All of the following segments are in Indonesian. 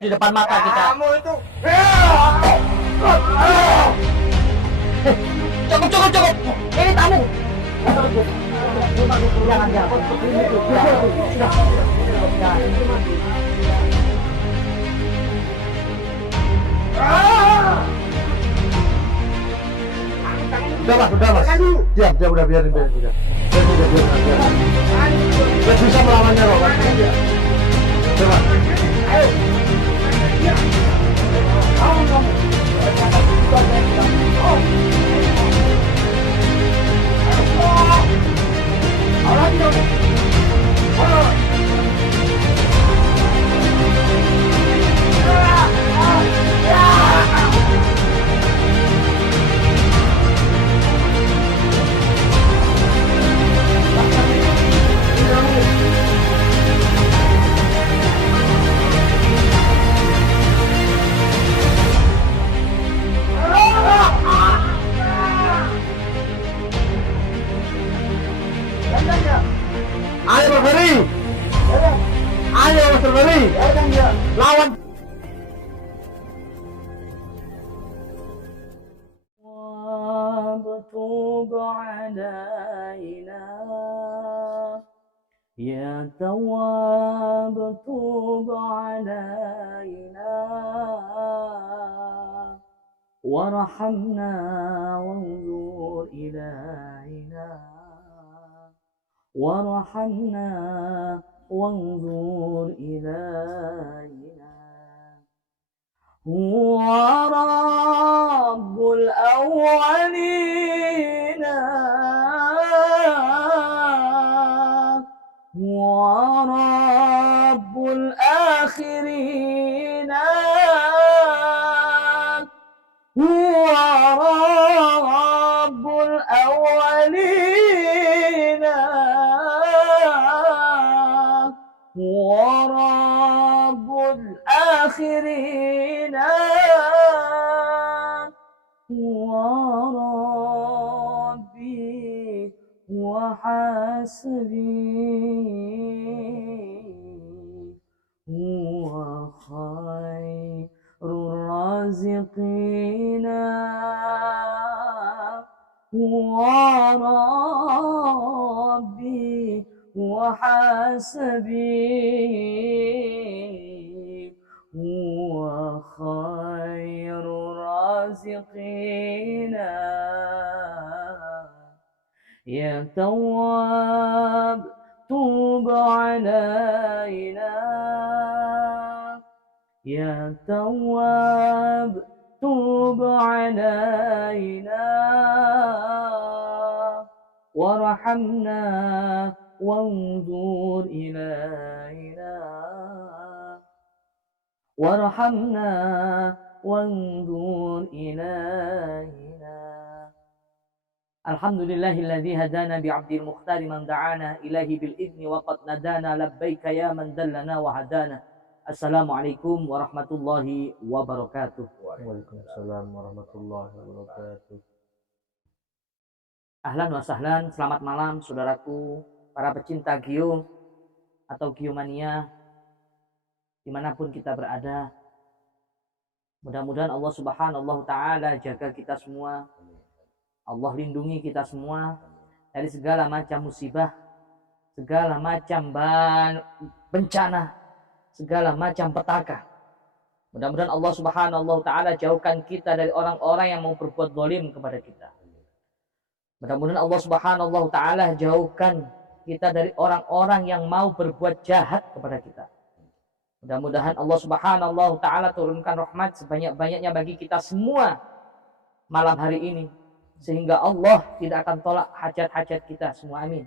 di depan mata kita. Kamu itu. Cukup. Ini tamu. Jangan. Sudah. Udah mas. Diam, udah biarin. Biar bisa melawannya kok. Coba. Ayo Mas Ferry. Ayo Mas Ferry. Lawan. وتوب علينا يا تواب توب علينا وارحمنا وانظر إلينا وارحمنا وانظر إلينا هو رب الأولين هو رب الآخرين هو رب الأولين هو رب الآخرين هو ربي وحسبي هو خير الرازقين هو ربي وحسبي هو خير الرازقين يا تواب توب علينا يا تواب توب علينا وارحمنا وانظر إلينا وارحمنا وانظر إلينا الحمد لله الذي هدانا بعبد المختار من دعانا إليه بالإذن وقد ندانا لبيك يا من دلنا وهدانا Assalamualaikum warahmatullahi wabarakatuh. Waalaikumsalam warahmatullahi wabarakatuh. Ahlan wa sahlan, selamat malam saudaraku, para pecinta Gio atau Giomania dimanapun kita berada. Mudah-mudahan Allah subhanahu wa ta'ala jaga kita semua. Allah lindungi kita semua dari segala macam musibah, segala macam bencana, segala macam petaka. Mudah-mudahan Allah subhanahu wa ta'ala jauhkan kita dari orang-orang yang mau berbuat zalim kepada kita. Mudah-mudahan Allah subhanahu wa ta'ala jauhkan kita dari orang-orang yang mau berbuat jahat kepada kita. Mudah-mudahan Allah subhanahu wa ta'ala turunkan rahmat sebanyak-banyaknya bagi kita semua malam hari ini, sehingga Allah tidak akan tolak hajat-hajat kita semua. Amin.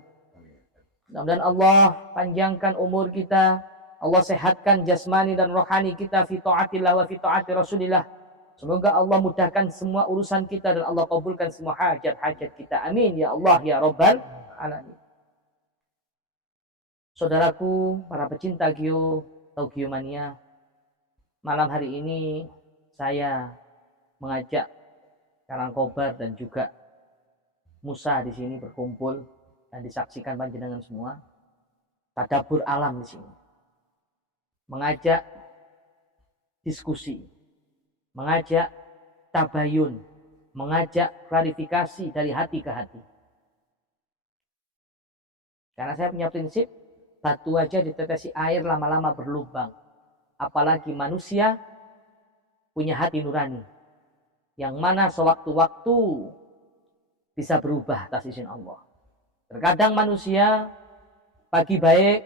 Mudah-mudahan Allah panjangkan umur kita, Allah sehatkan jasmani dan rohani kita fi ta'atillah wa fi ta'ati Rasulillah. Semoga Allah mudahkan semua urusan kita dan Allah kabulkan semua hajat-hajat kita. Amin ya Allah ya Rabbal alamin. Saudaraku, para pecinta Gio atau Giomania, malam hari ini saya mengajak Karangkobar dan juga Musa di sini berkumpul dan disaksikan panjenengan semua tadabbur alam di sini. Mengajak diskusi, mengajak tabayun, mengajak klarifikasi dari hati ke hati. Karena saya punya prinsip, batu aja ditetesi air lama-lama berlubang. Apalagi manusia punya hati nurani, yang mana sewaktu-waktu bisa berubah atas izin Allah. Terkadang manusia pagi baik,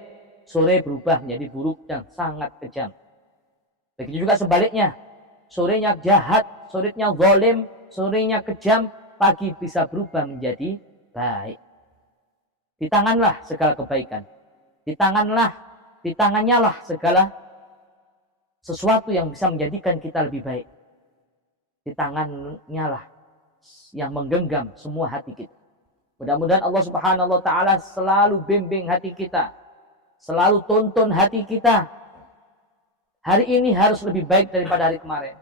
sore berubah menjadi buruk dan sangat kejam. Begitu juga sebaliknya, sorenya jahat, sorenya zalim, sorenya kejam, pagi bisa berubah menjadi baik. Di tanganlah segala kebaikan. Di tangannya lah segala sesuatu yang bisa menjadikan kita lebih baik. Di tangannya lah yang menggenggam semua hati kita. Mudah-mudahan Allah Subhanahu wa taala selalu bimbing hati kita, selalu tuntun hati kita. Hari ini harus lebih baik daripada hari kemarin.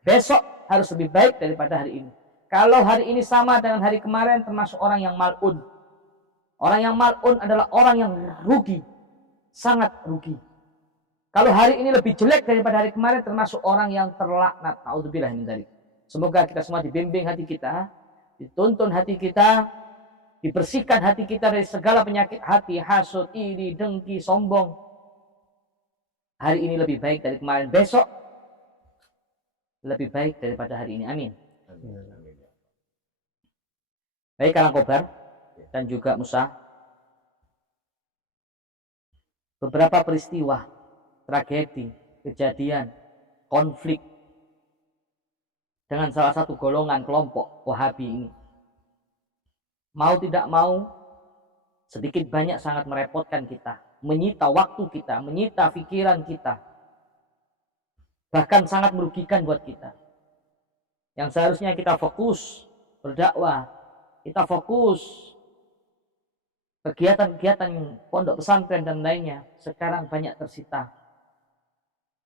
Besok harus lebih baik daripada hari ini. Kalau hari ini sama dengan hari kemarin, termasuk orang yang mal'un. Orang yang mal'un adalah orang yang rugi, sangat rugi. Kalau hari ini lebih jelek daripada hari kemarin, termasuk orang yang terlaknat. Na'udzubillah min dzalik. Semoga kita semua dibimbing hati kita, dituntun hati kita, dibersihkan hati kita dari segala penyakit hati, hasud, iri, dengki, sombong. Hari ini lebih baik dari kemarin, besok lebih baik daripada hari ini. Amin. Baik Kalang Kobar dan juga Musa, beberapa peristiwa, tragedi, kejadian, konflik dengan salah satu golongan kelompok Wahabi ini, mau tidak mau, sedikit banyak sangat merepotkan kita, menyita waktu kita, menyita pikiran kita, bahkan sangat merugikan buat kita. Yang seharusnya kita fokus berdakwah, kita fokus kegiatan-kegiatan pondok pesantren dan lainnya, sekarang banyak tersita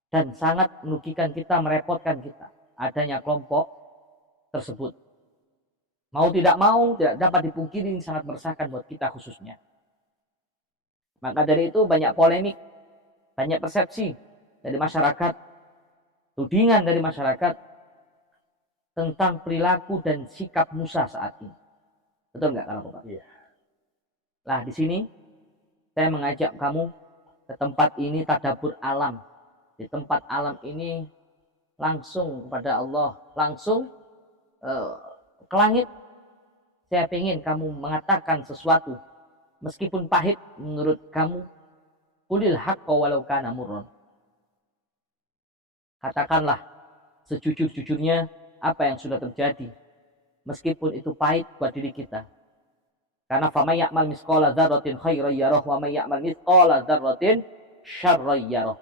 dan sangat merugikan kita, merepotkan kita adanya kelompok tersebut. Mau tidak mau, tidak dapat dipungkiri, sangat meresahkan buat kita khususnya. Maka dari itu banyak polemik, banyak persepsi dari masyarakat, tudingan dari masyarakat tentang perilaku dan sikap Musa saat ini. Betul nggak kalau Bapak? Iya. Nah, di sini saya mengajak kamu ke tempat ini, tadabbur alam. Di tempat alam ini langsung kepada Allah, langsung ke langit. Saya ingin kamu mengatakan sesuatu meskipun pahit menurut kamu. Qulil haqqa walau kana murran. Katakanlah sejujur-jujurnya apa yang sudah terjadi, meskipun itu pahit buat diri kita. Karena famay ya'mal misqala dzarratin khairan yarah wa may ya'mal misqala dzarratin syarran yarah.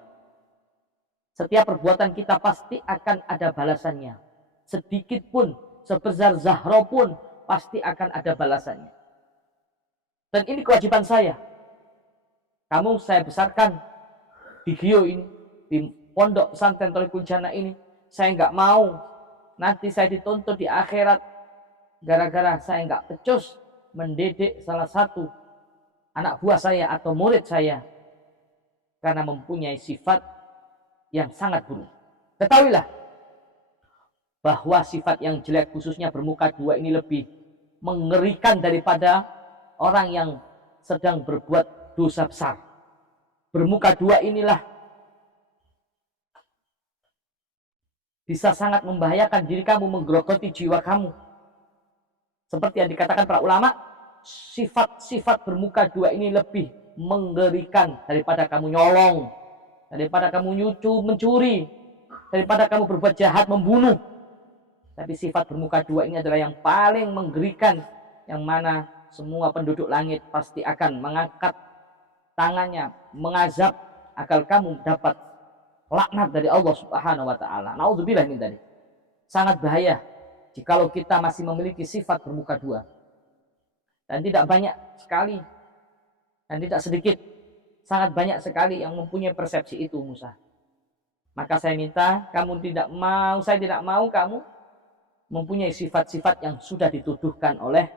Setiap perbuatan kita pasti akan ada balasannya. Sedikit pun, sebesar zahra pun pasti akan ada balasannya. Dan ini kewajiban saya. Kamu saya besarkan di Gio ini, di pondok pesantren Tholiqul Jannah ini. Saya nggak mau nanti saya dituntut di akhirat gara-gara saya nggak becus mendidik salah satu anak buah saya atau murid saya karena mempunyai sifat yang sangat buruk. Ketahuilah bahwa sifat yang jelek, khususnya bermuka dua, ini lebih mengerikan daripada orang yang sedang berbuat dosa besar. Bermuka dua inilah bisa sangat membahayakan diri kamu, menggerogoti jiwa kamu. Seperti yang dikatakan para ulama, sifat-sifat bermuka dua ini lebih mengerikan daripada kamu nyolong, daripada kamu nyucu, mencuri, daripada kamu berbuat jahat, membunuh. Tapi sifat bermuka dua ini adalah yang paling mengerikan, yang mana semua penduduk langit pasti akan mengangkat tangannya, mengazab agar kamu dapat laknat dari Allah Subhanahu wa taala. Naudzubillah min dzalik. Sangat bahaya jikalau kita masih memiliki sifat bermuka dua. Dan tidak banyak sekali, dan tidak sedikit, sangat banyak sekali yang mempunyai persepsi itu, Musa. Maka saya minta kamu tidak mau, saya tidak mau kamu mempunyai sifat-sifat yang sudah dituduhkan oleh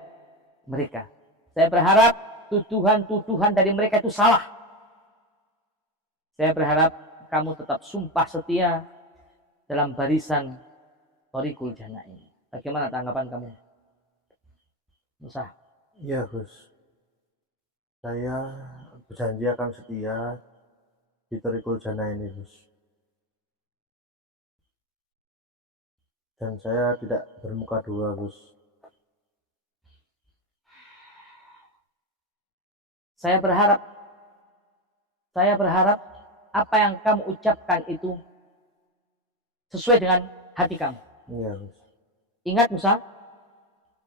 mereka. Saya berharap tuduhan-tuduhan dari mereka itu salah. Saya berharap kamu tetap sumpah setia dalam barisan Thoriqul Jannah ini. Bagaimana tanggapan kamu, Musa? Iya Gus, saya berjanji akan setia di Thoriqul Jannah ini Gus. Dan saya tidak bermuka dua Gus. Saya berharap apa yang kamu ucapkan itu sesuai dengan hati kamu. Iya Gus. Ingat Musa,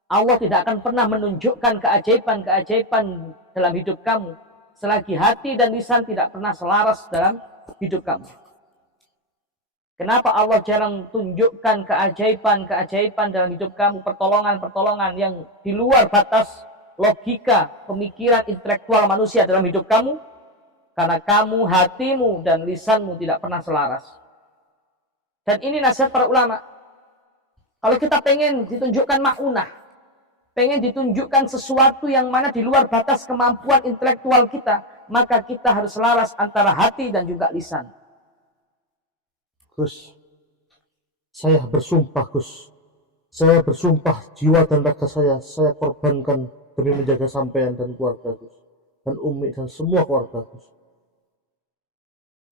Allah tidak akan pernah menunjukkan keajaiban-keajaiban dalam hidup kamu selagi hati dan lisan tidak pernah selaras dalam hidup kamu. Kenapa Allah jarang tunjukkan keajaiban-keajaiban dalam hidup kamu, pertolongan-pertolongan yang di luar batas logika, pemikiran intelektual manusia dalam hidup kamu? Karena kamu, hatimu, dan lisanmu tidak pernah selaras. Dan ini nasihat para ulama. Kalau kita pengen ditunjukkan ma'unah, pengen ditunjukkan sesuatu yang mana di luar batas kemampuan intelektual kita, maka kita harus selaras antara hati dan juga lisan. Gus, saya bersumpah Gus, saya bersumpah jiwa dan raga saya korbankan demi menjaga sampean dan keluarga Gus, dan Umi dan semua keluarga Gus.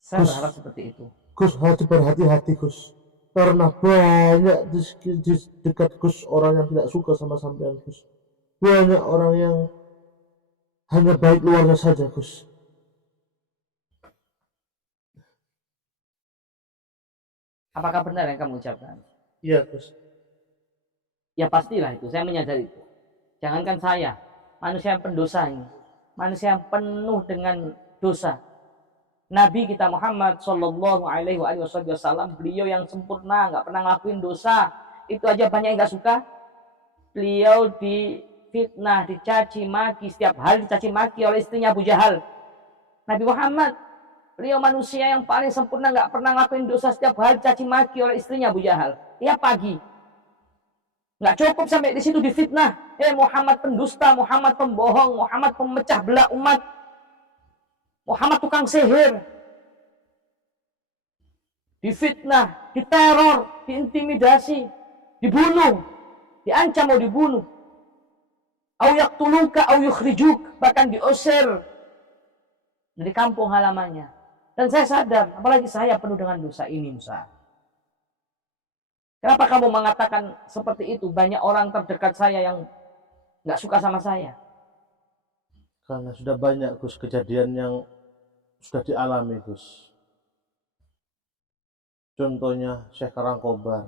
Saya berharap seperti itu. Gus harus berhati-hati Gus, karena banyak di dekat Gus orang yang tidak suka sama sampean Gus. Banyak orang yang hanya baik luarnya saja Gus. Apakah benar yang kamu ucapkan? Iya Gus. Ya pastilah itu, saya menyadari itu. Jangankan saya, manusia yang pendosa ini, manusia yang penuh dengan dosa. Nabi kita Muhammad Shallallahu Alaihi Wasallam, beliau yang sempurna, nggak pernah ngelakuin dosa, itu aja banyak yang nggak suka. Beliau difitnah, dicaci maki, setiap hari dicaci maki oleh istrinya Abu Jahal. Nabi Muhammad, beliau manusia yang paling sempurna, nggak pernah ngelakuin dosa, setiap hari dicaci maki oleh istrinya Abu Jahal. Tiap pagi. Nggak cukup sampai di situ difitnah. Muhammad pendusta, Muhammad pembohong, Muhammad pemecah belah umat, Muhammad tukang sihir. Difitnah, diteror, diintimidasi, dibunuh, diancam mau dibunuh. Au yaqtuluka au yukhrijuk, bahkan diusir dari kampung halamannya. Dan saya sadar, apalagi saya penuh dengan dosa ini, Musa. Kenapa kamu mengatakan seperti itu? Banyak orang terdekat saya yang nggak suka sama saya. Karena sudah banyak Gus kejadian yang sudah dialami Gus. Contohnya Syekh Karangkobar.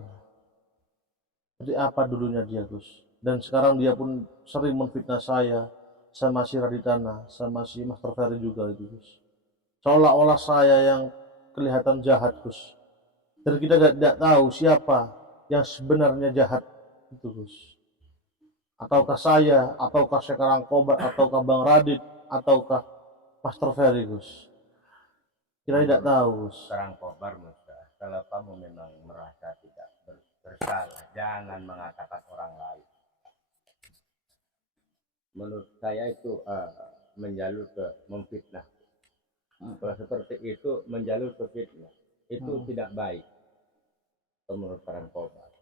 Jadi apa dulunya dia Gus? Dan sekarang dia pun sering menfitnah saya, sama si Raditana, sama si Master Ferry juga itu Gus. Seolah-olah saya yang kelihatan jahat Gus. Dan kita tidak tahu siapa yang sebenarnya jahat itu Gus. Ataukah saya, ataukah Syekh Karangkobar, ataukah Bang Radit, ataukah Master Ferry Gus. Kita tidak tahu Gus. Karangkobar Musa, kalau kamu memang merasa tidak bersalah, jangan mengatakan orang lain. Menurut saya itu menjalur ke memfitnah. Kalau seperti itu menjalur ke fitnah, itu tidak baik menurut Karangkobar.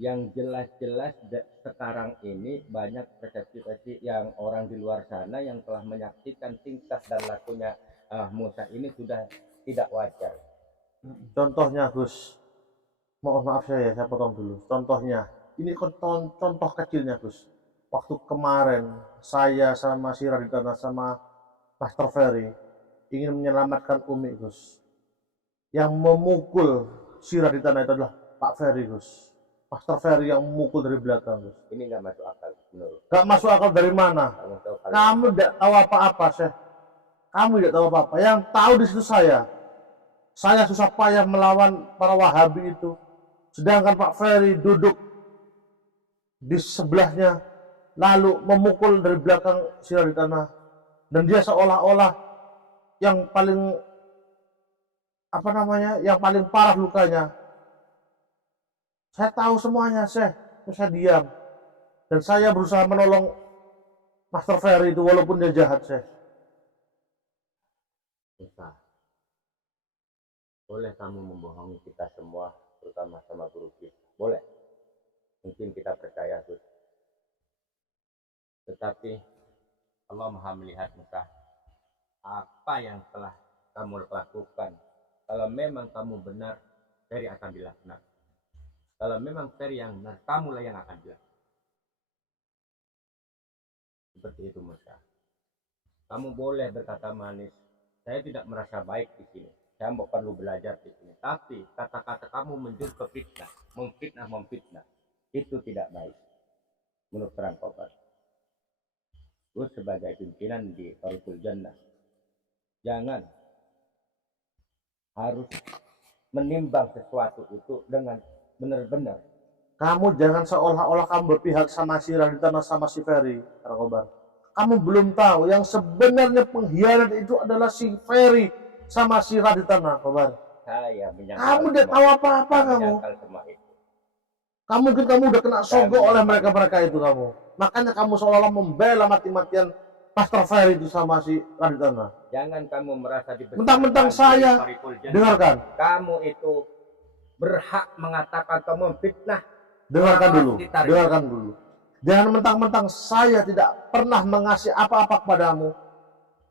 Yang jelas-jelas sekarang ini banyak persepsi yang orang di luar sana yang telah menyaksikan tingkah dan lakunya Musa ini sudah tidak wajar. Contohnya Gus, mohon maaf saya potong dulu. Contohnya, ini contoh kecilnya Gus. Waktu kemarin saya sama si Raditana sama Master Ferry ingin menyelamatkan Umi Gus. Yang memukul si Raditana itu adalah Pak Ferry Gus. Master Ferry yang memukul dari belakang Gus. Ini nggak masuk akal menurut. Nggak masuk akal dari mana? Kamu tidak tahu apa-apa Syekh. Kamu tidak tahu apa-apa. Yang tahu di situ saya. Saya susah payah melawan para Wahabi itu. Sedangkan Pak Ferry duduk di sebelahnya, lalu memukul dari belakang si Raditana. Dan dia seolah-olah yang paling yang paling parah lukanya. Saya tahu semuanya, saya diam. Dan saya berusaha menolong Master Ferry itu walaupun dia jahat, Syekh. boleh kamu membohongi kita semua, terutama sama guru kita. Boleh. Mungkin kita percaya, Gus. Tetapi Allah Maha melihat Musa. Apa yang telah kamu lakukan. Kalau memang kamu benar, Ferry akan bilang benar. Kalau memang Ferry yang benar, kamulah yang akan bilang. Seperti itu Musa. Kamu boleh berkata manis. Saya tidak merasa baik di sini. Saya mau perlu belajar di sini. Tapi kata-kata kamu menjurus ke fitnah, memfitnah. Itu tidak baik. Menurut Terang Kobar. Gue sebagai pimpinan di Tariqul Jannah. Jangan harus menimbang sesuatu itu dengan benar-benar. Kamu jangan seolah-olah kamu berpihak sama si Raditana sama si Ferry, Terang Kobar. Kamu belum tahu yang sebenarnya pengkhianat itu adalah si Ferry sama si Raditana, Kobar. Saya menyangkal. Kamu tidak tahu apa-apa kamu. Kamu mungkin kamu udah kena sogok oleh mereka itu kamu. Makanya kamu seolah-olah membela mati-matian Pastor Ferry itu sama si Raditana. Jangan kamu merasa dibesarkan. Mentang-mentang saya, dengarkan. Kamu itu berhak mengatakan atau memfitnah. Dengarkan dulu. Jangan mentang-mentang saya tidak pernah mengasih apa-apa kepadamu.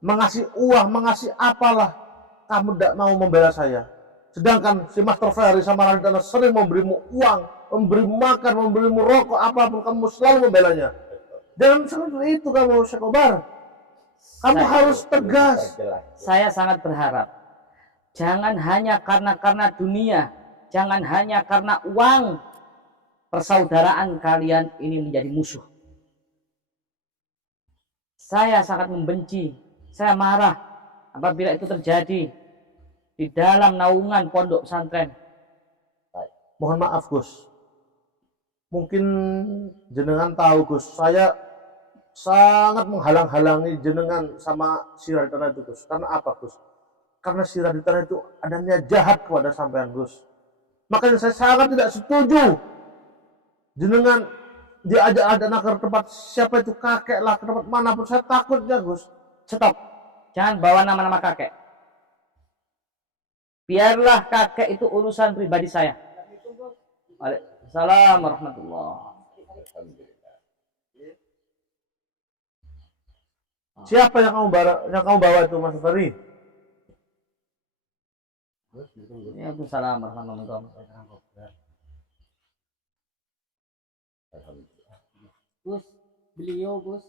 Mengasih uang, mengasih apalah. Kamu tidak mau membela saya. Sedangkan si Master Ferry sama Raditana sering memberimu uang, memberi makan, memberimu rokok, apapun kamu selalu membelanya. Jangan seperti itu kamu, Syekh Kobar. Kamu harus tegas. Saya sangat berharap jangan hanya karena dunia, jangan hanya karena uang, persaudaraan kalian ini menjadi musuh. Saya sangat membenci, saya marah apabila itu terjadi di dalam naungan pondok pesantren. Mohon maaf Gus, mungkin jenengan tahu Gus, saya sangat menghalang-halangi jenengan sama si Raditana itu Gus. Karena apa Gus? Karena si Raditana itu adanya jahat kepada sampean Gus. Makanya saya sangat tidak setuju jenengan diajak Raditana ke tempat siapa itu kakek lah, ke tempat manapun. Saya takutnya Gus. Stop, jangan bawa nama-nama kakek. Biarlah kakek itu urusan pribadi saya. Waalaikumsalam warahmatullahi wabarakatuh. Siapa yang kamu bawa itu Mas Ferry? Waalaikumsalam warahmatullahi wabarakatuh. Gus, beliau Gus.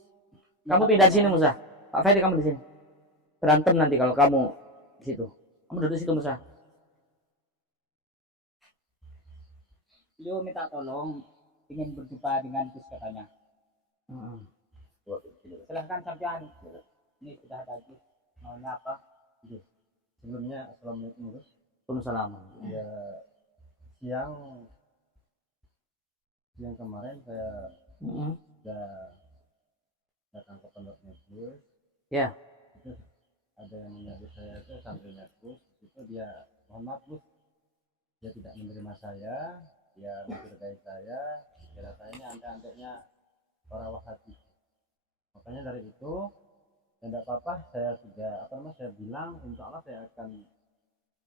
Kamu pindah di sini Musa. Pak Ferry kamu di sini. Berantem nanti kalau kamu di situ. Kamu duduk di situ Musa. Beliau minta tolong ingin berjumpa dengan Gus katanya. Silahkan sampean. Ini sudah ada Gus. Maunya apa? Sebelumnya assalamualaikum Gus. Waalaikumsalam. Ya siang kemarin saya sudah datang ke pondoknya Gus. Ya. Terus ada yang menyebut saya itu santrinya Gus. Itu dia mohon maaf Gus, dia tidak menerima saya, dia mencurigai saya, kira saya ini antek-anteknya para Wahabi. Makanya dari itu, ya tidak apa-apa, saya saya bilang insya Allah saya akan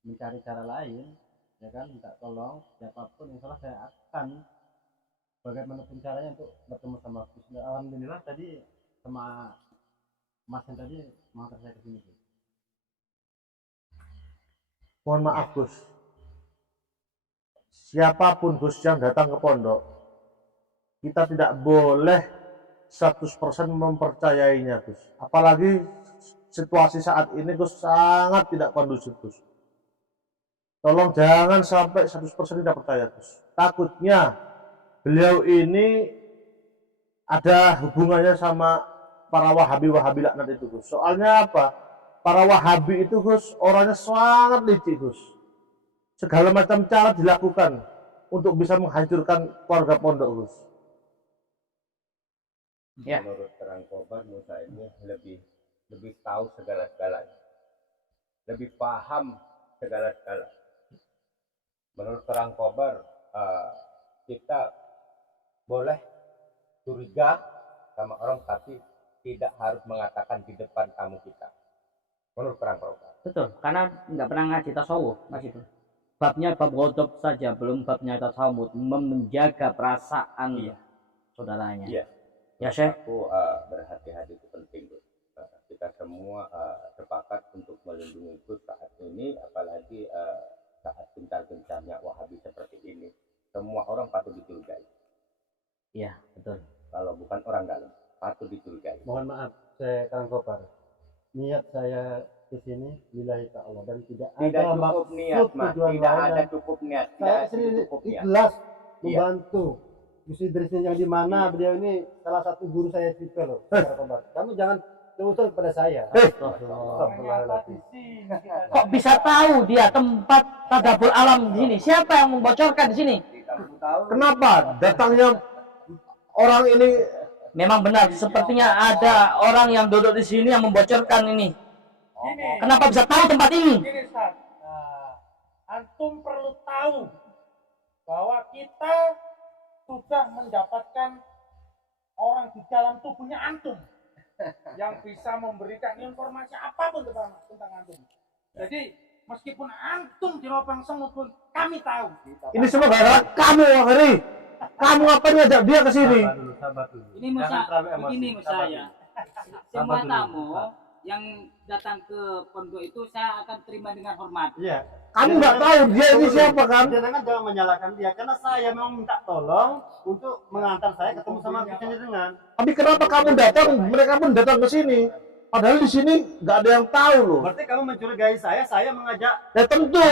mencari cara lain, ya kan, minta tolong siapapun, insya Allah saya akan bagaimanapun caranya untuk bertemu sama Gus. Alhamdulillah tadi sama Mas yang tadi mengantar saya ke sini. Mohon maaf Gus. Siapapun Gus yang datang ke pondok, kita tidak boleh 100% mempercayainya Gus. Apalagi situasi saat ini Gus sangat tidak kondusif Gus. Tolong jangan sampai 100% tidak percaya Gus. Takutnya beliau ini ada hubungannya sama para Wahabi laknat itu Gus. Soalnya apa? Para Wahabi itu Gus orangnya sangat licik Gus. Segala macam cara dilakukan untuk bisa menghancurkan keluarga pondok Gus. Ya. Menurut Terang Kobar, Musa ini lebih tahu segala-galanya, lebih paham segala-galanya. Menurut Terang Kobar, kita boleh curiga sama orang tapi tidak harus mengatakan di depan tamu kita. Menurut Terang Kobar. Betul, karena nggak pernah ngaji tasawuf Mas itu. babnya bab ghadab saja, belum babnya tasamud, menjaga perasaan saudaranya. Iya. Ya Syekh. Aku berhati-hati itu penting, Gus. Kita semua sepakat untuk melindungi Gus saat ini, apalagi saat gencar-gencarnya Wahabi seperti ini. Semua orang patut dicurigai. Iya, betul. Kalau bukan orang dalam, patut dicurigai. Mohon maaf, saya Karangkobar. Niat saya ke sini lillahi ta'ala dan tidak ada cukup niat, Mas. tujuan Tidak lain ada dan cukup niat. saya Tidak sendiri cukup niat. ikhlas Iya. membantu Gus Idris yang di mana beliau ini salah satu guru saya juga loh. Karangkobar. Kamu jangan terusur kepada saya. Astagfirullahaladzim. Kok bisa tahu dia tempat tadabbur alam di sini? Siapa yang membocorkan di sini? Kenapa datangnya orang ini? Memang benar, sepertinya ada orang yang duduk di sini yang membocorkan ini. Kenapa bisa tahu tempat ini? Gini, Ustaz. Nah, antum perlu tahu bahwa kita sudah mendapatkan orang di dalam tubuhnya antum yang bisa memberikan informasi apapun tentang antum. Jadi meskipun antum di lubang semut pun kami tahu. Ini semua gara-gara kamu, Heri. Kamu apa ngajak dia ke sini? Sabar dulu. Ini Jangan terlalu emosi. begini Sabar saya. dulu. Semua dulu. tamu yang datang ke pondok itu saya akan terima dengan hormat. Iya. Kamu nggak tahu dia ini siapa kan? Jangan jangan menyalahkan dia karena saya memang minta tolong untuk mengantar saya ketemu sama Gus dengan. Tapi kenapa kamu datang? Mereka pun datang ke sini. Padahal di sini nggak ada yang tahu loh. Berarti kamu mencurigai saya mengajak. Ya tentu,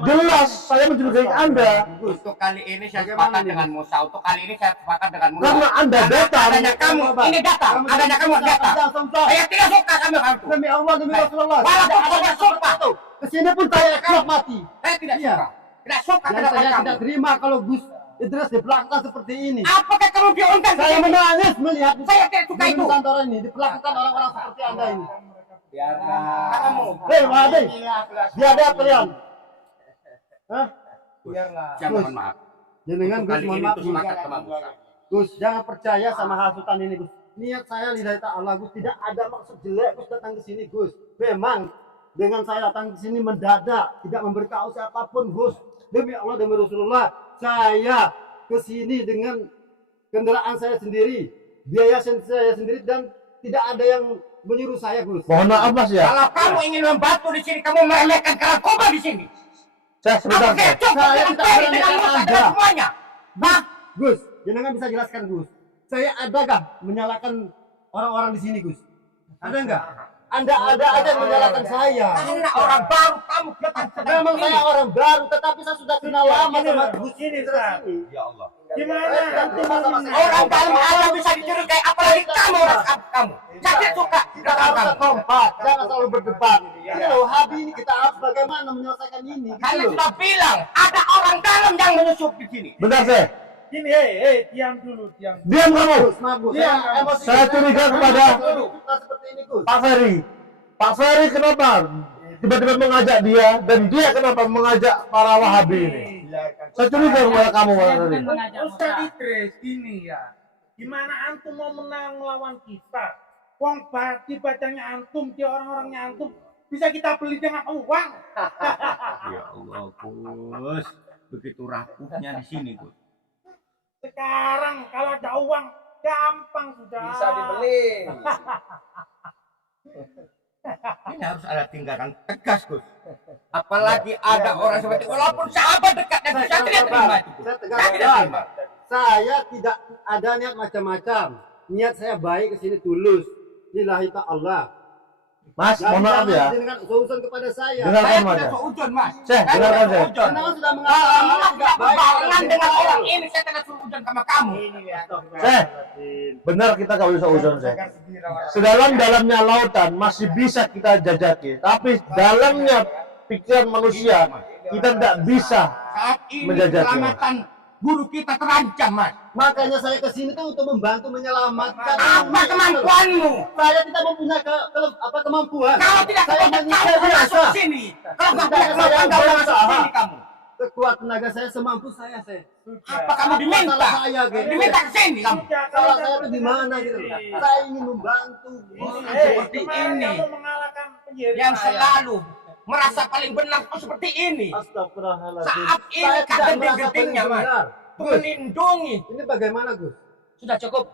jelas saya mencurigai Anda. Untuk kali ini saya Bagaimana sepakat ini? dengan Musa. Untuk kali ini saya sepakat dengan Musa. Karena Anda datang. Adanya kamu, ini datang. Adanya kamu datang. Saya tidak suka sama kamu. Demi Allah, demi Rasulullah. Walaupun saya tidak suka. Kesini pun saya siap mati. Saya tidak Iya. suka. Tidak suka Dan kedatangan saya kamu. tidak terima kalau Gus Idris diperlakukan seperti ini. Apakah kamu diundang ke Saya sini? menangis melihat Saya tidak suka di itu. Nusantara ini diperlakukan orang-orang seperti Anda ini. Biarlah. Kamu. Hei, Wahabi, biadab kalian. Hah? Biarlah. Saya mohon maaf. Jenengan Untuk Gus, kali mohon ini maaf itu Gus. sepakat sama Musa. Gus, jangan percaya sama hasutan ini Gus. Niat saya lillahi ta'ala Gus, tidak ada maksud jelek Gus datang ke sini Gus. Memang dengan saya datang ke sini mendadak, tidak memberitahu siapapun Gus. Demi Allah, demi Rasulullah, saya ke sini dengan kendaraan saya sendiri, biaya saya sendiri dan tidak ada yang menyuruh saya Gus. Mohon maaf Mas ya. Kalau kamu ingin membantu di sini, kamu meremehkan Karangkobar di sini. Saya sebentar. Aku tidak cukup Saya dengan tidak Ferry, dengan meremehkan Musa, Anda. dengan semuanya. Nah, Gus, jenengan bisa jelaskan Gus. Saya adakah menyalahkan orang-orang di sini Gus? Ada enggak? Anda ada aja yang menyalahkan saya. karena orang baru kamu datang ke Memang sini. saya orang baru, tetapi saya sudah kenal lama sama Gus Ini, Idris Ustaz. ini. Ya Allah. Gimana antum Orang dalam alam bisa dicurigai, apalagi kamu orang kamu. Saya tidak suka Kita dengan harus kamu. kompak, jangan selalu berdebat. Ini loh, Wahabi ini kita harus bagaimana menyelesaikan ini. Gitu Kalian loh. sudah bilang ada orang dalam yang menyusup di sini. Bentar saya. Gini, hei, diam dulu, diam. Diam kamu. Gus, maaf Gus. Iya, Saya emosi. Saya curiga kepada Kita seperti ini Gus. Pak Ferry. Pak Ferry kenapa tiba-tiba mengajak dia dan dia kenapa mengajak para Wahabi ini? Saya curiga kepada kamu Pak Saya Ferry. bukan mengajak Ustaz Musa. Idris, gini ya. Gimana antum mau menang melawan kita? Wong bati bacanya antum, dia orang-orangnya antum. Bisa kita beli dengan uang. Ya Allah, Gus. Begitu rapuhnya di sini, Gus. Sekarang kalau ada uang, gampang sudah. Bisa dibeli. Ini harus ada tindakan tegas, Gus. Apalagi ada orang seperti walaupun sahabat dekat dan saya tidak terima itu. Gus. Saya Saya tidak tegaskan. terima. Saya tidak ada niat macam-macam. Niat saya baik ke sini tulus. Lillahi ta'ala. Mas, mohon maaf ya. Dengan usul kepada saya. Dengarkan Saya Mas. tidak seujun, Mas. Syekh, Saya dengarkan, tidak Syekh. seujun. Karena sudah Kalau mengatakan Mas tidak tidak baik. berbarengan dengan orang ini, saya tidak seujun sama kamu. Syekh, benar kita gak bisa uzon Syekh. Sedalam-dalamnya lautan masih bisa kita jajaki. Tapi dalamnya pikiran manusia kita tidak bisa. Saat ini Menjajaki, keselamatan guru kita terancam, Mas. Makanya saya ke sini tuh untuk membantu menyelamatkan. Apa kemampuanmu? Saya tidak mempunyai kemampuan. Kalau tidak saya kemampuan, manusia kamu tidak biasa. masuk sini. Kalau nggak punya Saya kemampuan, kamu masuk berusaha. sini kamu. Sekuat tenaga saya semampu saya. Apa kamu diminta? Salah saya, gitu. Diminta ke sini kamu. Salah saya itu di mana gitu. Saya ingin membantu. Oh, Hei, seperti kemarin ini. kamu mengalahkan penyirik Yang saya. selalu merasa paling benar kok seperti ini. Astagfirullahaladzim. Saat ini Saya tidak merasa genting-gentingnya, paling Mas. benar. Melindungi. Ini bagaimana, Gus? Sudah cukup.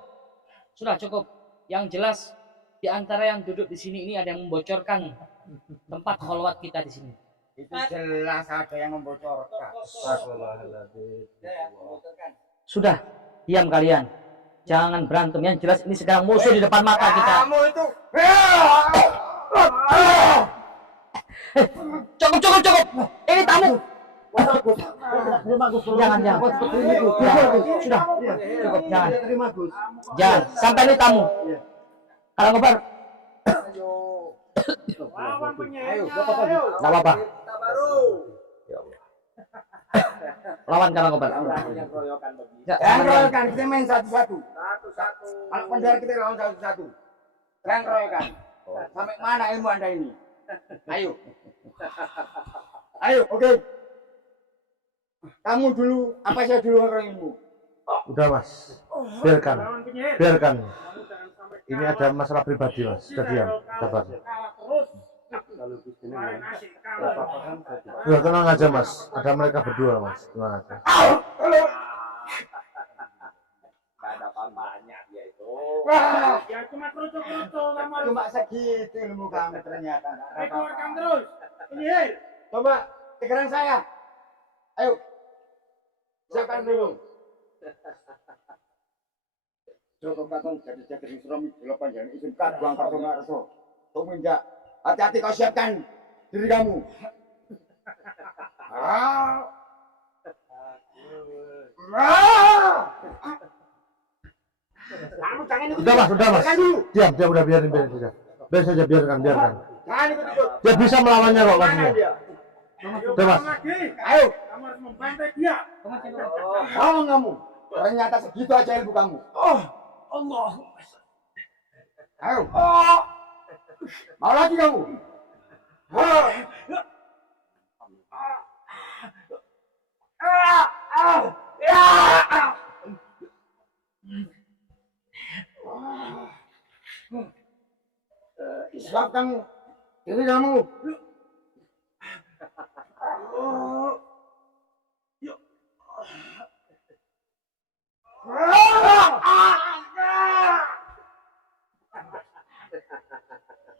Sudah cukup. Yang jelas di antara yang duduk di sini ini ada yang membocorkan tempat kholwat kita di sini. Itu jelas ada yang membocorkan. Astagfirullahaladzim. Sudah, diam kalian. Jangan berantem. Yang jelas ini sedang musuh di depan mata kita. Kamu itu. Cukup, cukup, cukup. Ini tamu. Terima Gus. Jangan, jangan. Sudah, cukup. Jangan. Terima Gus. Jangan. Sampai ini tamu. Kalau ngobar, Lawan penyihir. Ayo, nggak apa-apa. Lawan kalau ngobar. Ya, Jangan jangan. royokan, kita main satu-satu. Kalau penjara kita lawan satu-satu. Jangan royokan. Sampai mana ilmu Anda ini? Ayo. Ayo, oke. Kamu dulu, apa saya dulu ilmu? Udah Mas, biarkan, Lawan penyihir. biarkan. Kamu jangan sampai Ini kalah. ada masalah pribadi Mas. Sudah diam, sabar. Kalah terus. Kemarin asik kalah. Udah tenang aja Mas. Ada mereka berdua Mas. Tenang aja. Gak ada apa-apanya dia itu. Ya cuma kerucuk-kerucuk kamu harus Cuma segitu ilmu kamu ternyata. Nggak ada keluarkan apa-apa. terus. Penyihir. Coba, kegeran saya. Ayo. Siapkan dulu. Cukup katong jadi suami di panjang izin kan buang kartu ngarso. Tuminja. Hati-hati kau siapkan diri kamu. Ah. Ah. Kamu jangan ikut. Udah Mas, udah Mas. Biarkan dulu. Diam, udah biarin saja. Biar saja, biarkan. Jangan ikut-ikut. Dia bisa melawannya kok Mana maksudnya. dia? Udah Mas. Lagi. Ayo. Kamu harus membantai dia. Tolong kamu. Ternyata segitu aja ilmu kamu. Oh, Allah. Ayo. Mau lagi kamu? Siapkan diri kamu.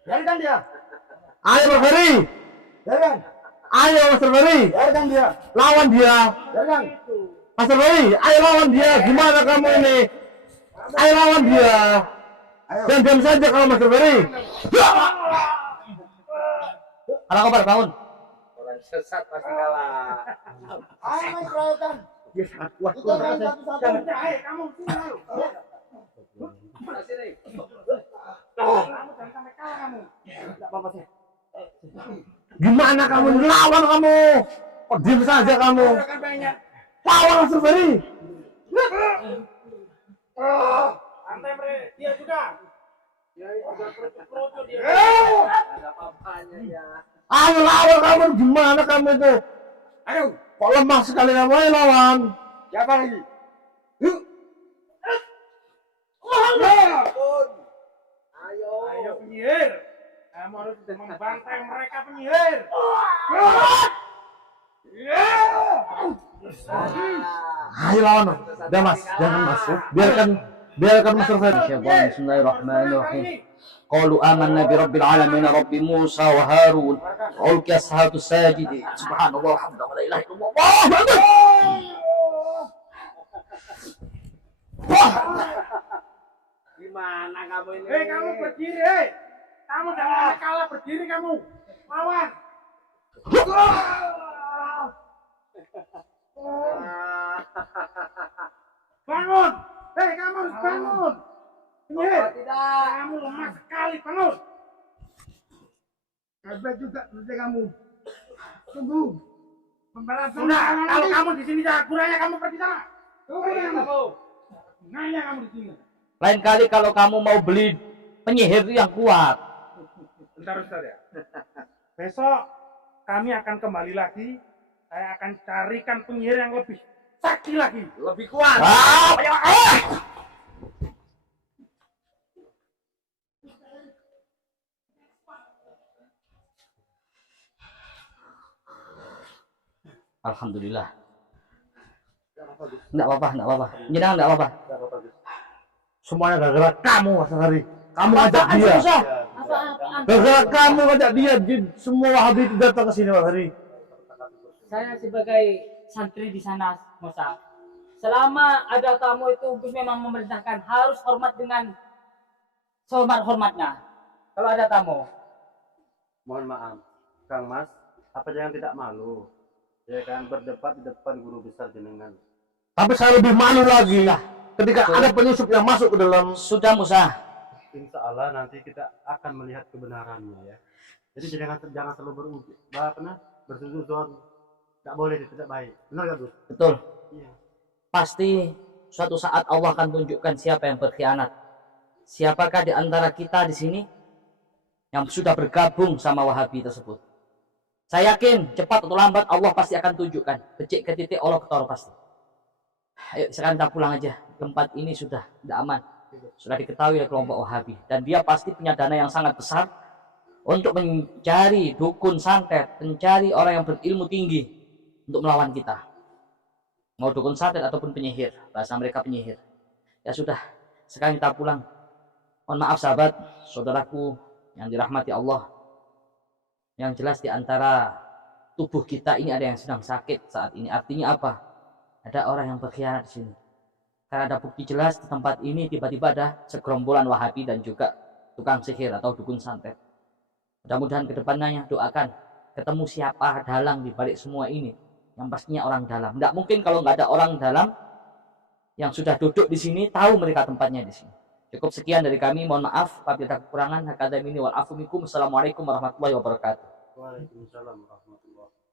Biarkan dia. Ayo Mas Ferry. Biarkan. Ayo Mas Ferry. Biarkan dia. Lawan dia. Biarkan. Mas Ferry, ayo lawan dia. Gimana kamu ini? Ayo lawan dia. Ayo. Dan diam saja kalau Mas Ferry. Kalau ngobar, bangun. Orang sesat pasti kalah. Ayo Mas Royokan. Dia sangat kuat. Kita main satu-satu. Kamu sini lalu. Kamu jangan sampai kalah kamu. Gimana kamu lawan kamu? Kok diam saja kamu? Kan banyak. Lawan Mas Ferry. Santai mereka. Dia juga. Dia juga kerucuk-kerucuk dia. Ada apa-apanya ya. Ayo lawan kamu. Gimana kamu itu? Ayo. Kok lemah sekali kamu? Ayo lawan. Siapa lagi? Yuk. Ayo penyihir. Kamu harus membantai mereka penyihir. Ayo lawan. Udah Mas, jangan Mas. Biarkan Mas Ferry. Bismillahirrahmanirrahim. Qalu amanna bi rabbil alamin rabbi Musa wa Harun. Ulqi ashabatu sajidin. Subhanallah walhamdulillah wa la ilaha illallah. Allahu akbar. Gimana kamu ini? Hei kamu berdiri, hei. Kamu jangan sampai kalah, berdiri kamu. Lawan. Bangun. Hei kamu harus bangun. Penyihir. Kamu lemah sekali, bangun. Hebat juga kerja kamu. Tunggu. Pembalasan. Sudah, kalau kamu di sini jangan kurangnya kamu pergi sana. Tunggu kamu. Nanya kamu di sini. Lain kali kalau kamu mau beli penyihir yang kuat. Bentar Ustaz ya. Besok kami akan kembali lagi. Saya akan carikan penyihir yang lebih sakti lagi. Lebih kuat. Alhamdulillah. Enggak apa-apa, enggak apa-apa. Jenengan enggak apa-apa. Semuanya gara-gara kamu Mas Hari. Kamu ngajak Apaan dia. sih, Musa? Gara-gara kamu ngajak dia. Semua Wahabi itu datang ke sini Mas Hari. Saya sebagai santri di sana, Musa. Selama ada tamu itu Gus memang memerintahkan harus hormat dengan sehormat-hormatnya. Kalau ada tamu. Mohon maaf, Kang Mas, apa jangan tidak malu? Ya kan berdebat di depan guru besar jenengan. Tapi saya lebih malu lagi ketika ada penyusup yang masuk ke dalam. Sudah Musa. Insya Allah nanti kita akan melihat kebenarannya ya. Jadi jangan selalu bersuzon. Tidak boleh, tidak baik. Benar gak Gus? Betul. Iya. Pasti suatu saat Allah akan tunjukkan siapa yang berkhianat. Siapakah di antara kita di sini yang sudah bergabung sama Wahabi tersebut. Saya yakin cepat atau lambat Allah pasti akan tunjukkan. Becik ke titik Allah ketoro pasti. Ayo sekarang kita pulang aja. Tempat ini sudah tidak aman. Sudah diketahui oleh kelompok Wahabi. Dan dia pasti punya dana yang sangat besar untuk mencari dukun santet, mencari orang yang berilmu tinggi untuk melawan kita. Mau dukun santet ataupun penyihir. Bahasa mereka penyihir. Ya sudah, sekarang kita pulang. Mohon maaf sahabat, saudaraku yang dirahmati Allah. Yang jelas di antara tubuh kita ini ada yang sedang sakit saat ini. Artinya apa? Ada orang yang berkhianat di sini. Karena ada bukti jelas di tempat ini tiba-tiba ada segerombolan Wahabi dan juga tukang sihir atau dukun santet. Mudah-mudahan kedepannya doakan ketemu siapa dalang di balik semua ini. Yang pastinya orang dalam. Tidak mungkin kalau nggak ada orang dalam yang sudah duduk di sini tahu mereka tempatnya di sini. Cukup sekian dari kami. Mohon maaf apabila ada kekurangan. Hakadha minni wal afu minkum. Assalamualaikum warahmatullahi wabarakatuh. Waalaikumsalam warahmatullahi wabarakatuh.